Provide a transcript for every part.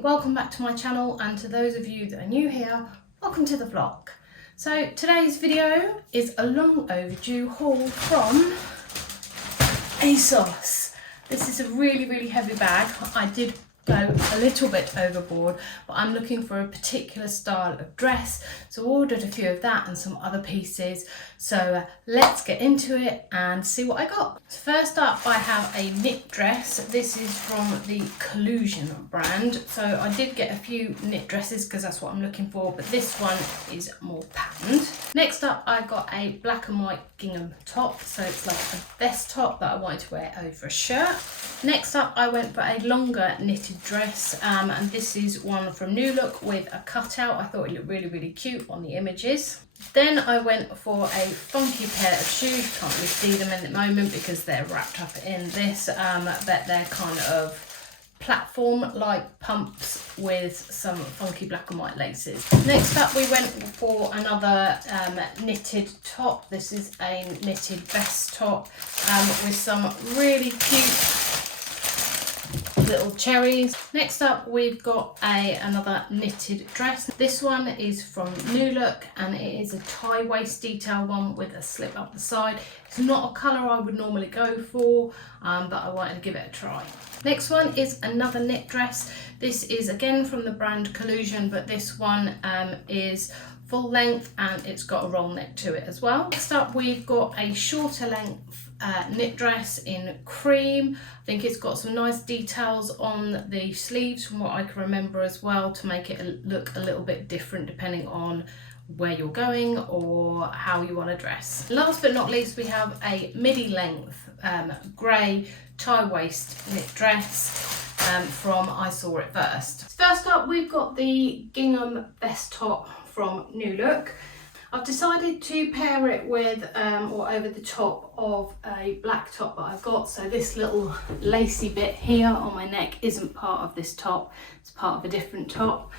morning, welcome back to my channel, and to those of you that are new here, welcome to the vlog. So today's video is a long overdue haul from ASOS. This is a really heavy bag. I did go a little bit overboard, but I'm looking for a particular style of dress, so I ordered a few of that and some other pieces. So let's get into it and see what I got. So first up, I have a knit dress. This is from the COLLUSION brand. So I did get a few knit dresses because that's what I'm looking for, but this one is more patterned. Next up, I got a black and white gingham top. So it's like a vest top that I wanted to wear over a shirt. Next up, I went for a longer knitted dress, and this is one from New Look with a cutout. I thought it looked really cute on the images. Then I went for a funky pair of shoes. Can't really see them in the moment because they're wrapped up in this, but they're kind of platform-like pumps with some funky black and white laces. Next up, we went for another knitted top. This is a knitted vest top with some really cute little cherries. Next up, we've got another knitted dress. This one is from New Look and it is a tie waist detail one with a slip up the side. It's not a colour I would normally go for, but I wanted to give it a try. Next one is another knit dress. This is again from the brand COLLUSION, but this one is full length and it's got a roll neck to it as well. Next up, we've got a shorter length knit dress in cream. I think it's got some nice details on the sleeves from what I can remember as well, to make it look a little bit different depending on where you're going or how you want to dress. Last but not least, we have a midi length grey tie waist knit dress from I Saw It First. First up, we've got the gingham vest top from New Look. I've decided to pair it with or over the top of a black top that I've got. So this little lacy bit here on my neck isn't part of this top, it's part of a different top.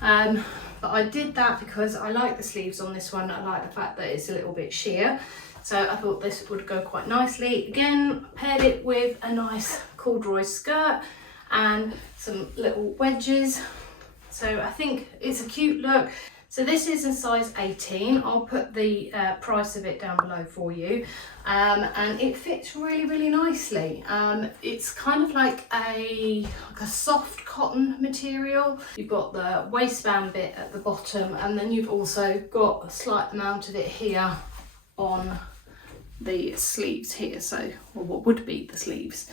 But I did that because I like the sleeves on this one. I like the fact that it's a little bit sheer. So I thought this would go quite nicely. Again, paired it with a nice corduroy skirt and some little wedges. So I think it's a cute look. So this is a size 18. I'll put the price of it down below for you. And it fits really nicely. It's kind of like a soft cotton material. You've got the waistband bit at the bottom, and then you've also got a slight amount of it here on the sleeves here, so, or what would be the sleeves.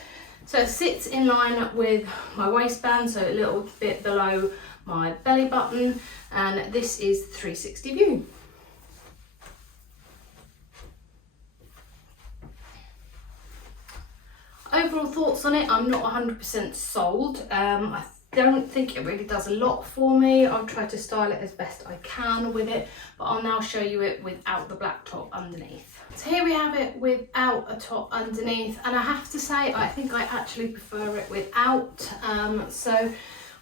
So it sits in line with my waistband, so a little bit below my belly button, and this is 360 view. Overall thoughts on it, I'm not 100% sold. I don't think it really does a lot for me. I've tried to style it as best I can with it, but I'll now show you it without the black top underneath. So here we have it without a top underneath, and I have to say I think I actually prefer it without. So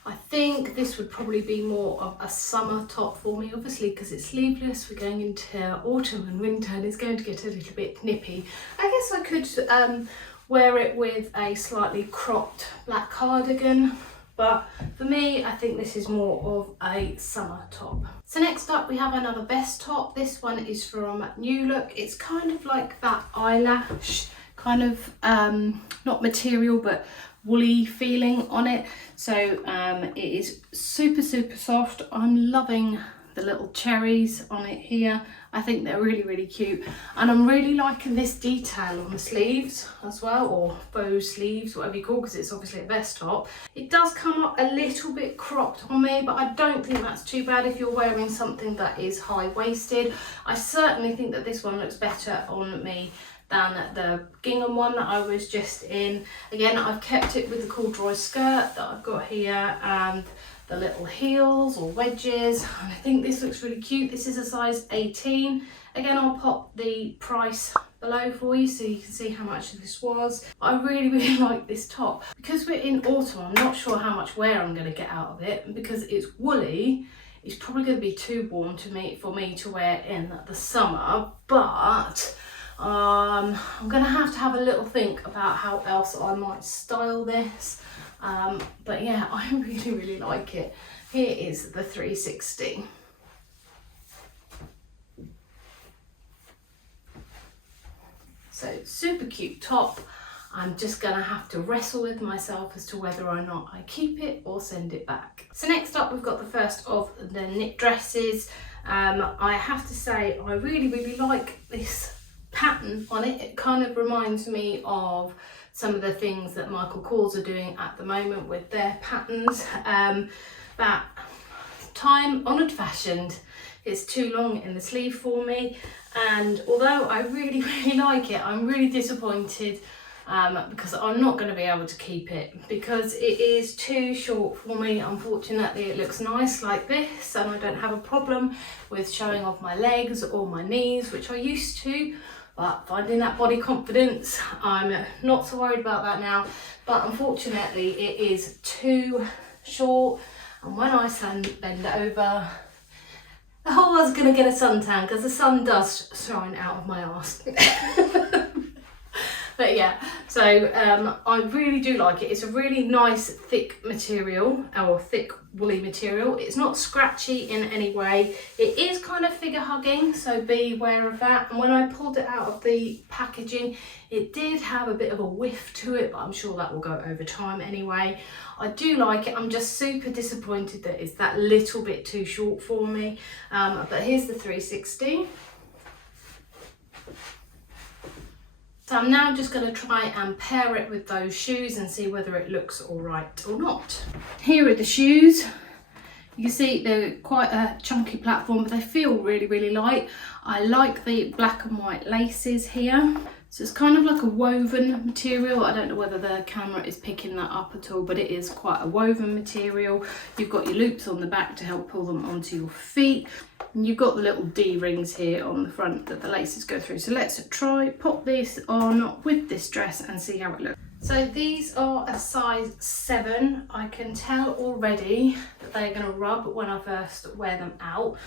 I think this would probably be more of a summer top for me, obviously because it's sleeveless. We're going into autumn and winter and it's going to get a little bit nippy. I guess I could wear it with a slightly cropped black cardigan, but for me, I think this is more of a summer top. So next up, we have another vest top. This one is from New Look. It's kind of like that eyelash kind of, not material, but woolly feeling on it. So it is super soft. I'm loving the little cherries on it here. I think they're really cute, and I'm really liking this detail on the sleeves as well, or faux sleeves, whatever you call, because it's obviously a vest top. It does come up a little bit cropped on me, but I don't think that's too bad if you're wearing something that is high-waisted. I certainly think that this one looks better on me than the gingham one that I was just in. Again, I've kept it with the corduroy skirt that I've got here and the little heels or wedges, and I think this looks really cute. This is a size 18. Again, I'll pop the price below for you so you can see how much this was. I really like this top. Because we're in autumn, I'm not sure how much wear I'm going to get out of it, and because it's woolly, it's probably going to be too warm for me to wear in the summer, but I'm going to have a little think about how else I might style this. But yeah, I really like it. Here is the 360. So super cute top. I'm just gonna have to wrestle with myself as to whether or not I keep it or send it back. So next up, we've got the first of the knit dresses. I have to say, I really like this pattern on it. It kind of reminds me of some of the things that Michael Kors are doing at the moment with their patterns. That time-honoured fashion. It's too long in the sleeve for me, and although I really like it, I'm really disappointed because I'm not going to be able to keep it because it is too short for me. Unfortunately, it looks nice like this, and I don't have a problem with showing off my legs or my knees, which I used to, but finding that body confidence, I'm not so worried about that now. But unfortunately, it is too short, and when I bend it over, the whole world's going to get a suntan because the sun does shine out of my arse. But yeah, so I really do like it. It's a really nice thick material, or thick woolly material. It's not scratchy in any way. It is kind of figure hugging, so be aware of that. And when I pulled it out of the packaging, it did have a bit of a whiff to it, but I'm sure that will go over time anyway. I do like it. I'm just super disappointed that it's that little bit too short for me. But here's the 360. So I'm now just going to try and pair it with those shoes and see whether it looks all right or not. Here are the shoes. You can see they're quite a chunky platform, but they feel really light. I like the black and white laces here. So it's kind of like a woven material. I don't know whether the camera is picking that up at all, but it is quite a woven material. You've got your loops on the back to help pull them onto your feet. And you've got the little D-rings here on the front that the laces go through. So let's try pop this on with this dress and see how it looks. So these are a size 7. I can tell already that they're going to rub when I first wear them out.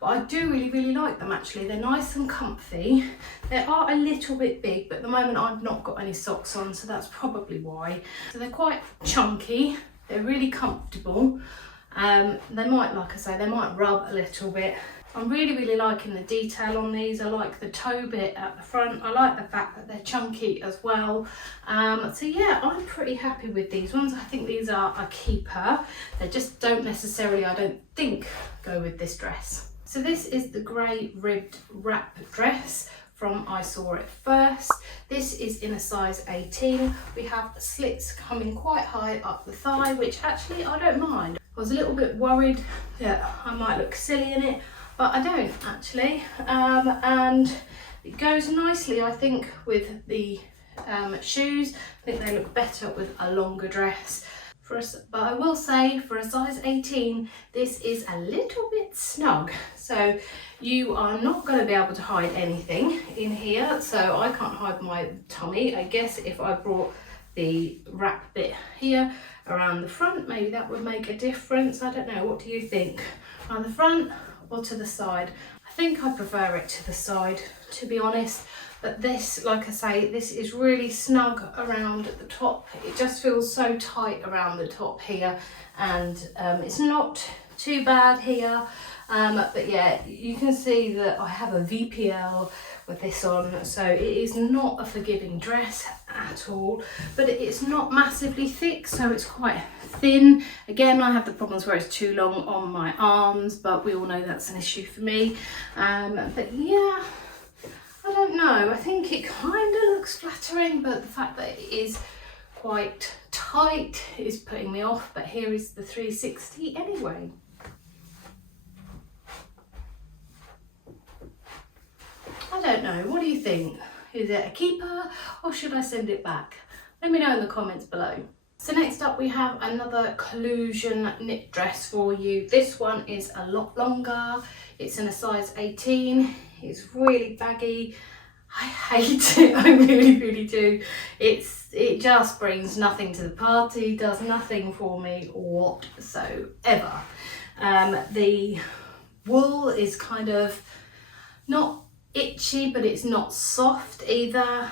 But I do really like them actually. They're nice and comfy. They are a little bit big, but at the moment I've not got any socks on, so that's probably why. So they're quite chunky. They're really comfortable. They might, like I say, they might rub a little bit. I'm really liking the detail on these. I like the toe bit at the front. I like the fact that they're chunky as well. So yeah, I'm pretty happy with these ones. I think these are a keeper. They just don't necessarily, I don't think, go with this dress. So this is the grey ribbed wrap dress from I Saw It First. This is in a size 18. We have slits coming quite high up the thigh, which actually I don't mind. I was a little bit worried that I might look silly in it, but I don't actually. And it goes nicely, I think, with the shoes. I think they look better with a longer dress. But I will say, for a size 18, this is a little bit snug. So you are not going to be able to hide anything in here. So I can't hide my tummy. I guess if I brought the wrap bit here around the front, maybe that would make a difference. I don't know, what do you think? Around the front or to the side? I think I prefer it to the side, to be honest. But this, like I say, this is really snug around at the top. It just feels so tight around the top here, and it's not too bad here. But yeah, you can see that I have a VPL with this on, so it is not a forgiving dress at all, but it's not massively thick, so it's quite thin. Again, I have the problems where it's too long on my arms, but we all know that's an issue for me. But yeah, I don't know, I think it kind of looks flattering, but the fact that it is quite tight is putting me off. But here is the 360 anyway. I don't know, what do you think? Is it a keeper or should I send it back? Let me know in the comments below. So next up we have another Collusion knit dress for you. This one is a lot longer. It's in a size 18. It's really baggy. I hate it, I really do. It just brings nothing to the party, does nothing for me whatsoever. The wool is kind of not itchy, but it's not soft either.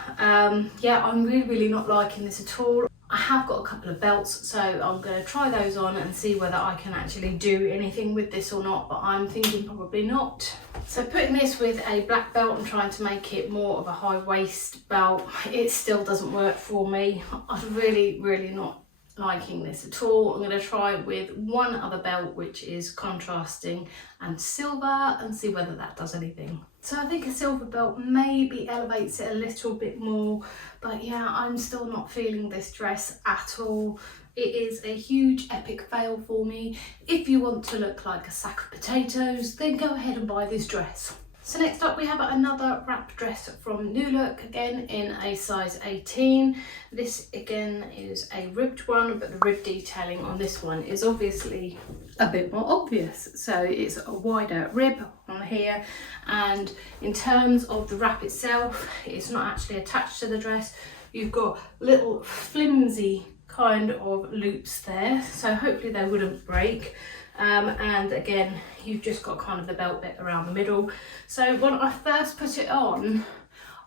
Yeah, I'm really not liking this at all. I have got a couple of belts, so I'm going to try those on and see whether I can actually do anything with this or not, but I'm thinking probably not. So putting this with a black belt and trying to make it more of a high waist belt, it still doesn't work for me. I'm really not liking this at all. I'm going to try with one other belt which is contrasting and silver and see whether that does anything. So I think a silver belt maybe elevates it a little bit more, but yeah, I'm still not feeling this dress at all. It is a huge epic fail for me. If you want to look like a sack of potatoes, then go ahead and buy this dress. So next up we have another wrap dress from New Look, again in a size 18. This again is a ribbed one, but the rib detailing on this one is obviously a bit more obvious. So it's a wider rib on here, and in terms of the wrap itself, it's not actually attached to the dress. You've got little flimsy kind of loops there, so hopefully they wouldn't break. And again, you've just got kind of the belt bit around the middle. So when I first put it on,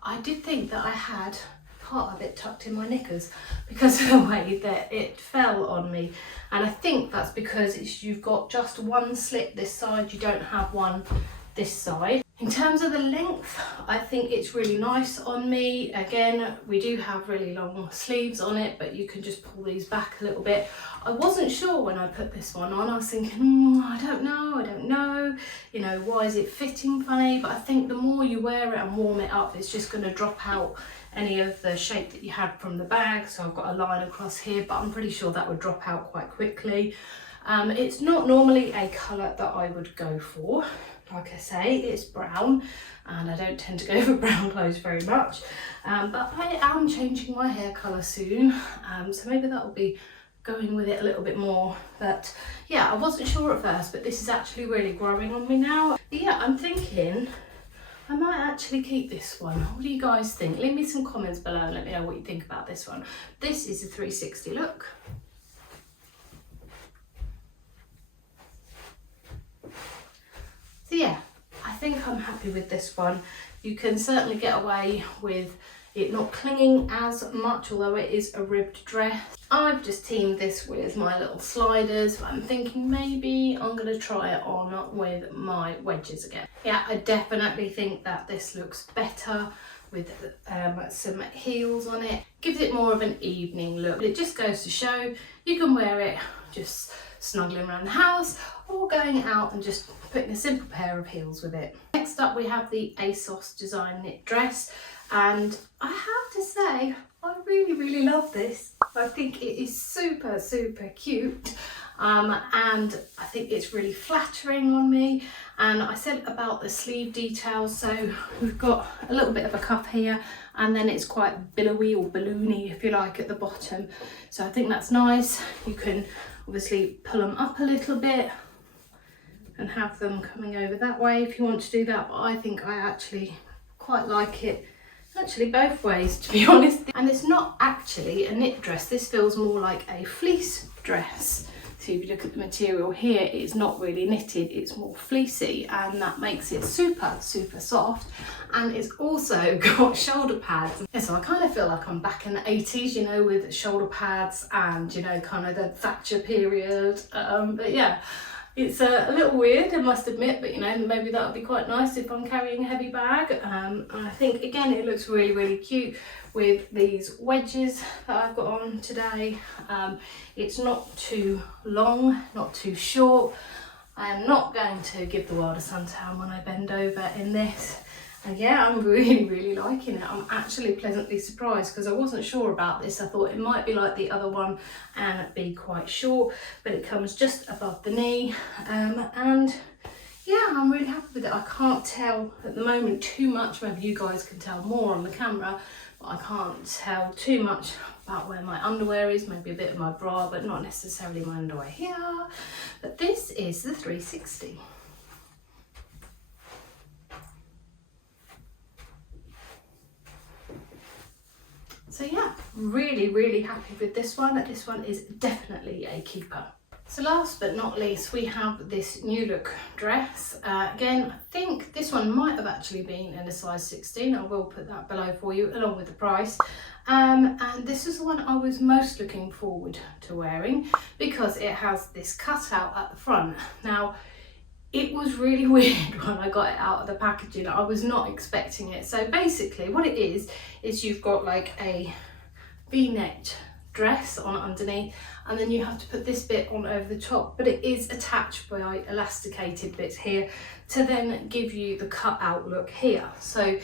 I did think that I had part of it tucked in my knickers because of the way that it fell on me, and I think that's because you've got just one slit this side, you don't have one this side. In terms of the length, I think it's really nice on me. Again, we do have really long sleeves on it, but you can just pull these back a little bit. I wasn't sure when I put this one on. I was thinking, I don't know, you know, why is it fitting funny? But I think the more you wear it and warm it up, it's just going to drop out any of the shape that you had from the bag. So I've got a line across here, but I'm pretty sure that would drop out quite quickly. It's not normally a colour that I would go for. Like I say, it's brown, and I don't tend to go for brown clothes very much, but I am changing my hair colour soon, so maybe that will be going with it a little bit more. But yeah, I wasn't sure at first, but this is actually really growing on me now. But yeah, I'm thinking I might actually keep this one. What do you guys think? Leave me some comments below and let me know what you think about this one. This is a 360 look. So yeah, I think I'm happy with this one. You can certainly get away with it not clinging as much, although it is a ribbed dress. I've just teamed this with my little sliders, but I'm thinking maybe I'm going to try it on with my wedges again. Yeah, I definitely think that this looks better with some heels on it. Gives it more of an evening look. It just goes to show you can wear it just snuggling around the house or going out and just putting a simple pair of heels with it. Next up we have the ASOS Design Knit dress, and I have to say I really love this. I think it is super cute, and I think it's really flattering on me. And I said about the sleeve details, so we've got a little bit of a cuff here, and then it's quite billowy or balloony if you like at the bottom, so I think that's nice. You can obviously pull them up a little bit and have them coming over that way if you want to do that, but I think I actually quite like it actually both ways, to be honest. And it's not actually a knit dress, this feels more like a fleece dress. So if you look at the material here, it's not really knitted, it's more fleecy, and that makes it super soft. And it's also got shoulder pads. Yeah, so I kind of feel like I'm back in the 80s, you know, with shoulder pads and, you know, kind of the Thatcher period. But yeah, it's a little weird, I must admit, but you know, maybe that would be quite nice if I'm carrying a heavy bag. And I think again it looks really cute with these wedges that I've got on today. It's not too long, not too short. I am not going to give the world a suntan when I bend over in this. And yeah, I'm really liking it. I'm actually pleasantly surprised because I wasn't sure about this. I thought it might be like the other one and be quite short, but it comes just above the knee. And yeah, I'm really happy with it. I can't tell at the moment too much. Maybe you guys can tell more on the camera, but I can't tell too much about where my underwear is. Maybe a bit of my bra, but not necessarily my underwear here. But this is the 360. So yeah, really happy with this one. This one is definitely a keeper. So last but not least, we have this new look dress. Again, I think this one might have actually been in a size 16. I will put that below for you along with the price. And this is the one I was most looking forward to wearing because it has this cutout at the front. Now, it was really weird when I got it out of the packaging. I was not expecting it. So basically what it is you've got like a V-necked dress on underneath, and then you have to put this bit on over the top, but it is attached by elasticated bits here to then give you the cut out look here. So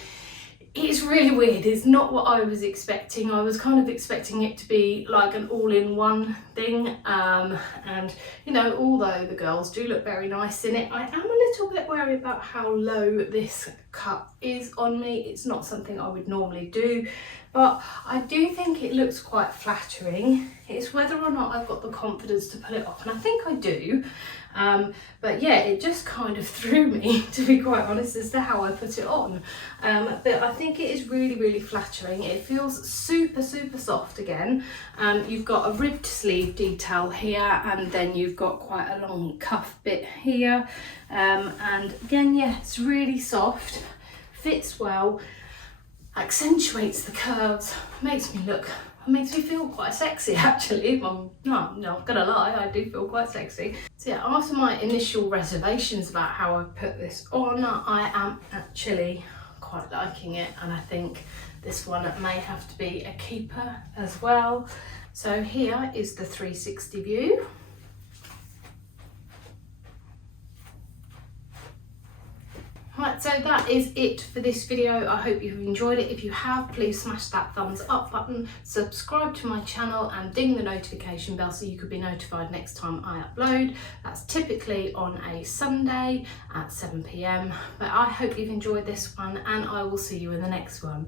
it's really weird. It's not what I was expecting. I was kind of expecting it to be like an all-in-one thing, and you know, although the girls do look very nice in it, I am a little bit worried about how low this cut is on me. It's not something I would normally do, but I do think it looks quite flattering. It's whether or not I've got the confidence to pull it off, and I think I do. But yeah, it just kind of threw me, to be quite honest, as to how I put it on. But I think it is really, really flattering. It feels super, super soft again. You've got a ribbed sleeve detail here, and then you've got quite a long cuff bit here. And again, yeah, it's really soft, fits well, accentuates the curves, makes me feel quite sexy actually. I'm not gonna lie, I do feel quite sexy. So yeah, after my initial reservations about how I put this on, I am actually quite liking it, and I think this one may have to be a keeper as well. So here is the 360 view. Right, so that is it for this video. I hope you've enjoyed it. If you have, please smash that thumbs up button, subscribe to my channel and ding the notification bell so you could be notified next time I upload. That's typically on a Sunday at 7 PM. But I hope you've enjoyed this one, and I will see you in the next one.